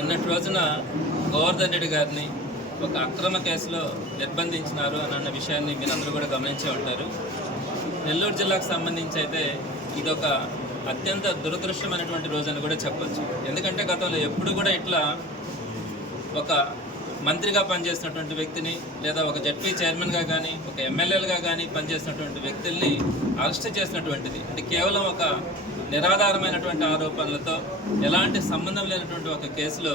నిన్నటి రోజున గోవర్ధన్ రెడ్డి గారిని ఒక అక్రమ కేసులో నిర్బంధించినారు అని అన్న విషయాన్ని మీరందరూ కూడా గమనించే ఉంటారు. నెల్లూరు జిల్లాకు సంబంధించి అయితే ఇదొక అత్యంత దురదృష్టమైనటువంటి రోజు అని కూడా చెప్పచ్చు. ఎందుకంటే గతంలో ఎప్పుడు కూడా ఇట్లా ఒక మంత్రిగా పనిచేసినటువంటి వ్యక్తిని లేదా ఒక జడ్పీ చైర్మన్గా కానీ ఒక ఎమ్మెల్యేలుగా కానీ పనిచేసినటువంటి వ్యక్తుల్ని అరెస్ట్ చేసినటువంటిది. అంటే కేవలం ఒక నిరాధారమైనటువంటి ఆరోపణలతో ఎలాంటి సంబంధం లేనటువంటి ఒక కేసులో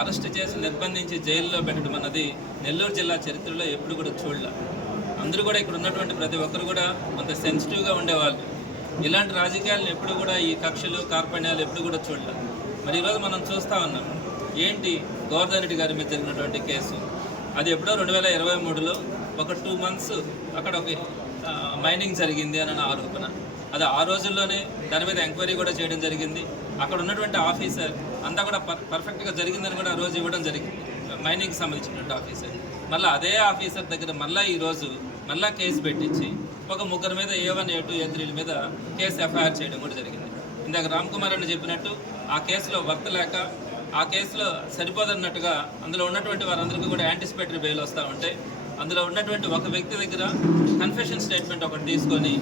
అరెస్ట్ చేసి నిర్బంధించి జైల్లో పెట్టడం అన్నది నెల్లూరు జిల్లా చరిత్రలో ఎప్పుడు కూడా చూడలే. అందరూ కూడా ఇక్కడ ఉన్నటువంటి ప్రతి ఒక్కరు కూడా కొంత సెన్సిటివ్గా ఉండేవాళ్ళు. ఇలాంటి రాజకీయాలను ఎప్పుడు కూడా ఈ కక్షలు కార్పణ్యాలు ఎప్పుడు కూడా చూడలే. మరి ఈరోజు మనం చూస్తూ ఉన్నాం ఏంటి గోవర్ధన్ రెడ్డి గారి మీద జరిగినటువంటి కేసు. అది ఎప్పుడో రెండు వేల ఇరవై మూడులో ఒక టూ మంత్స్ అక్కడ ఒక మైనింగ్ జరిగింది అని ఆరోపణ. అది ఆ రోజుల్లోనే దాని మీద ఎంక్వైరీ కూడా చేయడం జరిగింది. అక్కడ ఉన్నటువంటి ఆఫీసర్ అంతా కూడా పర్ పర్ఫెక్ట్గా జరిగిందని కూడా ఆ రోజు ఇవ్వడం జరిగింది. మైనింగ్కి సంబంధించినటువంటి ఆఫీసర్. మళ్ళీ అదే ఆఫీసర్ దగ్గర మళ్ళీ ఈరోజు మళ్ళీ కేసు పెట్టించి ఒక ముగ్గురు మీద ఏ వన్ ఏ టూ ఏ త్రీల మీద కేసు ఎఫ్ఐఆర్ చేయడం కూడా జరిగింది. ఇందాక రామ్ కుమార్ అని చెప్పినట్టు ఆ కేసులో వర్త లేక ఆ కేసులో సరిపోదన్నట్టుగా అందులో ఉన్నటువంటి వారందరికీ కూడా యాంటిసిపేటరీ బెయిల్ వస్తూ ఉంటాయి అందులో ఉన్నటువంటి ఒక వ్యక్తి దగ్గర కన్ఫెషన్ స్టేట్మెంట్ ఒకటి తీసుకొని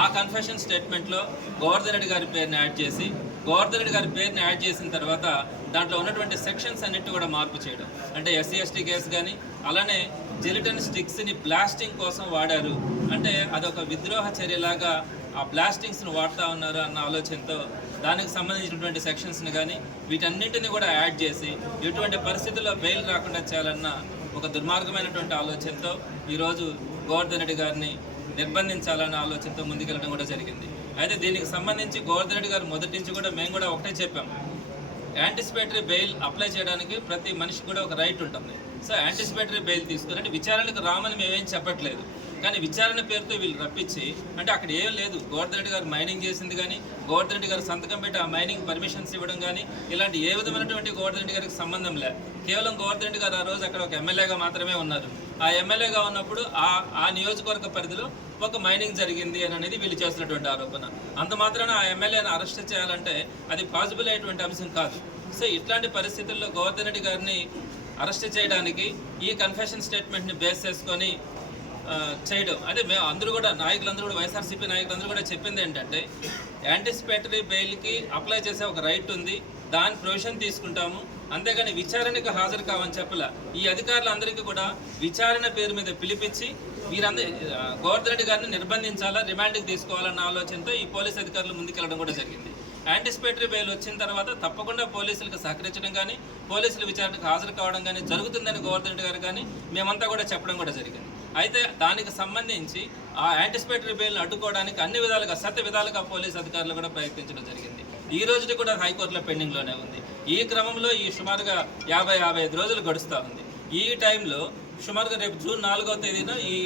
ఆ కన్ఫెషన్ స్టేట్మెంట్లో గోవర్ధన్ రెడ్డి గారి పేరుని యాడ్ చేసి గోవర్ధన్ రెడ్డి గారి పేరుని యాడ్ చేసిన తర్వాత దాంట్లో ఉన్నటువంటి సెక్షన్స్ అన్నిటి కూడా మార్పు చేయడం. అంటే ఎస్సీ ఎస్టీ కేసు కానీ అలానే జెలిటన్ స్టిక్స్ని బ్లాస్టింగ్ కోసం వాడారు. అంటే అదొక విద్రోహ చర్యలాగా ఆ బ్లాస్టింగ్స్ను వాడుతూ ఉన్నారు అన్న ఆలోచనతో దానికి సంబంధించినటువంటి సెక్షన్స్ని కానీ వీటన్నింటిని కూడా యాడ్ చేసి ఎటువంటి పరిస్థితుల్లో బెయిల్ రాకుండా చేయాలన్న ఒక దుర్మార్గమైనటువంటి ఆలోచనతో ఈరోజు గోవర్ధన్ రెడ్డి గారిని నిర్బంధించాలన్న ఆలోచనతో ముందుకెళ్ళడం కూడా జరిగింది. అయితే దీనికి సంబంధించి గోవర్ధన్ రెడ్డి గారు మొదటి నుంచి కూడా మేము కూడా ఒకటే చెప్పాం. యాంటిసిపేటరీ బెయిల్ అప్లై చేయడానికి ప్రతి మనిషికి కూడా ఒక రైట్ ఉంటుంది. సో యాంటిసిపేటరీ బెయిల్ తీసుకుని అంటే విచారణకు రామని మేమేం చెప్పట్లేదు. కానీ విచారణ పేరుతో వీళ్ళు రప్పించి అంటే అక్కడ ఏం లేదు. గోవర్ధన్ రెడ్డి గారు మైనింగ్ చేసింది కానీ గోవర్ధన్ గారు సంతకం పెట్టి ఆ మైనింగ్ పర్మిషన్స్ ఇవ్వడం కానీ ఇలాంటి ఏ విధమైనటువంటి గోవర్ధన్ గారికి సంబంధం లే. కేవలం గోవర్ధన్ గారు ఆ రోజు అక్కడ ఒక ఎమ్మెల్యేగా మాత్రమే ఉన్నారు. ఆ ఎమ్మెల్యేగా ఉన్నప్పుడు ఆ ఆ నియోజకవర్గ పరిధిలో ఒక మైనింగ్ జరిగింది అని అనేది వీళ్ళు చేసినటువంటి ఆరోపణ. అంత మాత్రాన ఆ ఎమ్మెల్యేని అరెస్ట్ చేయాలంటే అది పాసిబుల్ అయ్యేటువంటి అంశం కాదు. సో ఇట్లాంటి పరిస్థితుల్లో గోవర్ధన్ రెడ్డి గారిని అరెస్ట్ చేయడానికి ఈ కన్ఫెషన్ స్టేట్మెంట్ని బేస్ చేసుకొని చేయడం. అదే మేము అందరూ కూడా నాయకులందరూ కూడా వైఎస్ఆర్సీపీ నాయకులందరూ కూడా చెప్పింది ఏంటంటే యాంటిసిపేటరీ బెయిల్కి అప్లై చేసే ఒక రైట్ ఉంది. దాని ప్రొవిజన్ తీసుకుంటాము. అంతేగాని విచారణకు హాజరు కావని చెప్పలే. ఈ అధికారులందరికీ కూడా విచారణ పేరు మీద పిలిపించి వీరందరూ గోవర్ధన్ రెడ్డి గారిని నిర్బంధించాలా రిమాండ్కి తీసుకోవాలన్న ఆలోచనతో ఈ పోలీస్ అధికారులు ముందుకెళ్ళడం కూడా జరిగింది. యాంటిసిపేటరీ బెయిల్ వచ్చిన తర్వాత తప్పకుండా పోలీసులకు సహకరించడం కానీ పోలీసులు విచారణకు హాజరు కావడం కానీ జరుగుతుందని గోవర్ధన్ రెడ్డి గారు కానీ మేమంతా కూడా చెప్పడం కూడా జరిగింది. అయితే దానికి సంబంధించి ఆ యాంటిసిపేటరీ బెయిల్ని అడ్డుకోవడానికి అన్ని విధాలుగా సత్య విధాలుగా పోలీస్ అధికారులు కూడా ప్రయత్నించడం జరిగింది. ఈ రోజుకి కూడా హైకోర్టులో పెండింగ్లోనే ఉంది. ఈ క్రమంలో ఈ సుమారుగా యాభై యాభై ఐదు రోజులు గడుస్తూ ఉంది. ఈ టైంలో సుమారుగా రేపు జూన్ నాలుగో తేదీన ఈ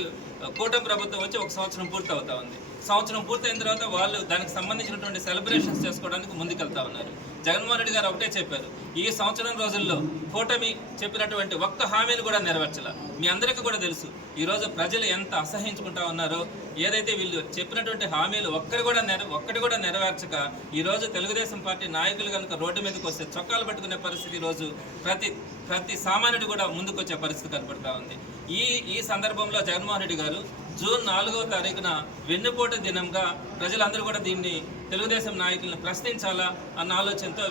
కూటమి ప్రభుత్వం వచ్చి ఒక సంవత్సరం పూర్తి అవుతా ఉంది. సంవత్సరం పూర్తయిన తర్వాత వాళ్ళు దానికి సంబంధించినటువంటి సెలబ్రేషన్స్ చేసుకోవడానికి ముందుకెళ్తా ఉన్నారు. జగన్మోహన్ రెడ్డి గారు ఒకటే చెప్పారు ఈ సంవత్సరం రోజుల్లో కూటమి చెప్పినటువంటి ఒక్క హామీని కూడా నెరవేర్చాల. మీ అందరికీ కూడా తెలుసు ఈరోజు ప్రజలు ఎంత అసహించుకుంటా ఉన్నారో ఏదైతే వీళ్ళు చెప్పినటువంటి హామీలు ఒక్కరి కూడా నెర ఒక్కటి కూడా నెరవేర్చక ఈరోజు తెలుగుదేశం పార్టీ నాయకులు కనుక రోడ్డు మీదకి వస్తే చొక్కాలు పట్టుకునే పరిస్థితి ఈరోజు ప్రతి ప్రతి సామాన్యుడు కూడా ముందుకు వచ్చే పరిస్థితి కనపడతా ఉంది. ఈ ఈ సందర్భంలో జగన్మోహన్ రెడ్డి గారు జూన్ నాలుగవ తారీఖున వెన్నుపోట దినంగా ప్రజలందరూ కూడా దీన్ని తెలుగుదేశం నాయకులను ప్రశ్నించాలా అన్న ఆలోచనతో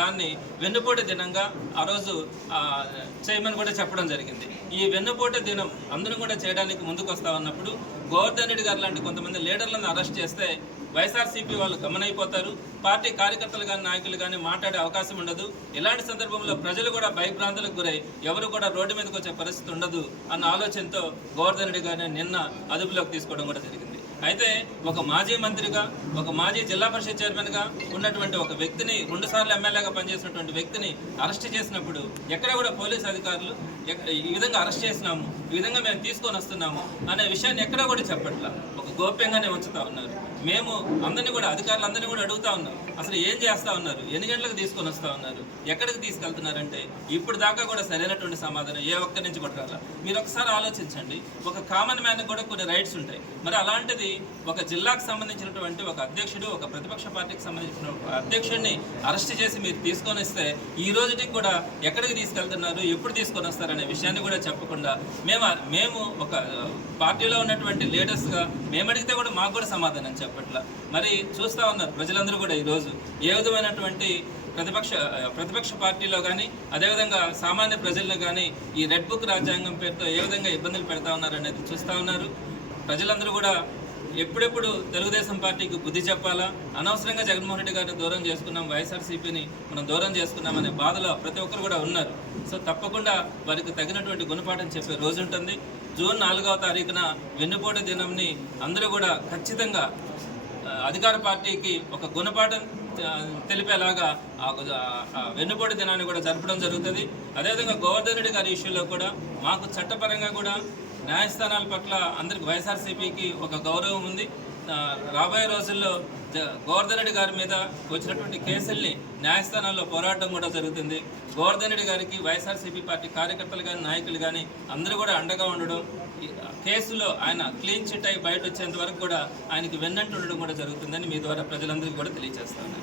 దాన్ని వెన్నుపోటు దినంగా ఆ రోజు చేయమని కూడా చెప్పడం జరిగింది. ఈ వెన్నుపోటు దినం అందరూ కూడా చేయడానికి ముందుకు వస్తా ఉన్నప్పుడు గోవర్ధన్ రెడ్డి గారు లాంటి కొంతమంది లీడర్లను అరెస్ట్ చేస్తే వైఎస్ఆర్సీపీ వాళ్ళు గమనైపోతారు. పార్టీ కార్యకర్తలు కానీ నాయకులు కానీ మాట్లాడే అవకాశం ఉండదు. ఇలాంటి సందర్భంలో ప్రజలు కూడా భయభ్రాంతులకు గురై ఎవరు కూడా రోడ్డు మీదకి వచ్చే పరిస్థితి ఉండదు అన్న ఆలోచనతో గోవర్ధన్ రెడ్డి గారిని నిన్న అదుపులోకి తీసుకోవడం కూడా జరిగింది. అయితే ఒక మాజీ మంత్రిగా ఒక మాజీ జిల్లా పరిషత్ చైర్మన్గా ఉన్నటువంటి ఒక వ్యక్తిని రెండుసార్లు ఎమ్మెల్యేగా పనిచేసినటువంటి వ్యక్తిని అరెస్ట్ చేసినప్పుడు ఎక్కడ కూడా పోలీస్ అధికారులు ఈ విధంగా అరెస్ట్ చేసినాము ఈ విధంగా మేము తీసుకొని వస్తున్నాము అనే విషయాన్ని ఎక్కడా కూడా చెప్పట్లా. ఒక గోప్యంగానే ఉంచుతా ఉన్నారు. మేము అందరినీ కూడా అధికారులందరినీ కూడా అడుగుతా ఉన్నాం. అసలు ఏం చేస్తా ఉన్నారు? ఎన్ని గంటలకు తీసుకొని వస్తా ఉన్నారు? ఎక్కడికి తీసుకెళ్తున్నారంటే ఇప్పుడు దాకా కూడా సరైనటువంటి సమాధానం ఏ ఒక్కరి నుంచి కూడా రాలా. మీరు ఒకసారి ఆలోచించండి. ఒక కామన్ మ్యాన్ కూడా కొన్ని రైట్స్ ఉంటాయి. మరి అలాంటిది ఒక జిల్లాకు సంబంధించినటువంటి ఒక అధ్యక్షుడు ఒక ప్రతిపక్ష పార్టీకి సంబంధించిన అధ్యక్షుడిని అరెస్ట్ చేసి మీరు తీసుకొని వస్తే ఈ రోజుకి కూడా ఎక్కడికి తీసుకెళ్తున్నారు? ఎప్పుడు తీసుకొని వస్తారనే విషయాన్ని కూడా చెప్పకుండా మేము మేము ఒక పార్టీలో ఉన్నటువంటి లీడర్స్గా మేము అడిగితే కూడా మాకు కూడా సమాధానం చెప్పట్లా. మరి చూస్తూ ఉన్నారు ప్రజలందరూ కూడా ఈరోజు ఏ విధమైనటువంటి ప్రతిపక్ష ప్రతిపక్ష పార్టీలో కానీ అదేవిధంగా సామాన్య ప్రజల్లో కానీ ఈ రెడ్ బుక్ రాజ్యాంగం పేరుతో ఏ విధంగా ఇబ్బందులు పెడతా ఉన్నారు అనేది చూస్తూ ఉన్నారు. ప్రజలందరూ కూడా ఎప్పుడెప్పుడు తెలుగుదేశం పార్టీకి బుద్ధి చెప్పాలా? అనవసరంగా జగన్మోహన్ రెడ్డి గారిని దూరం చేసుకున్నాం వైఎస్ఆర్సీపీని మనం దూరం చేసుకున్నామనే బాధలో ప్రతి ఒక్కరు కూడా ఉన్నారు. సో తప్పకుండా వారికి తగినటువంటి గుణపాఠం చెప్పే రోజు ఉంటుంది. జూన్ నాలుగవ తారీఖున వెన్నుపోటు దినంని అందరూ కూడా ఖచ్చితంగా అధికార పార్టీకి ఒక గుణపాఠం తెలిపేలాగా ఆ వెన్నుపోటు దినాన్ని కూడా జరపడం జరుగుతుంది. అదేవిధంగా గోవర్ధన్ రెడ్డి గారి ఇష్యూలో కూడా మాకు చట్టపరంగా కూడా న్యాయస్థానాల పట్ల అందరికి వైఎస్ఆర్సీపీకి ఒక గౌరవం ఉంది. రాబోయే రోజుల్లో జ- గారి మీద వచ్చినటువంటి కేసుల్ని న్యాయస్థానాల్లో పోరాటం కూడా జరుగుతుంది. గోవర్ధనరెడ్డి గారికి వైఎస్ఆర్సీపీ పార్టీ కార్యకర్తలు కానీ నాయకులు కానీ అందరూ కూడా అండగా ఉండడం కేసులో ఆయన క్లీన్ చిట్ అయి బయట వచ్చేంత వరకు కూడా ఆయనకి వెన్నంటుండడం కూడా జరుగుతుందని మీ ద్వారా ప్రజలందరికీ కూడా తెలియజేస్తాను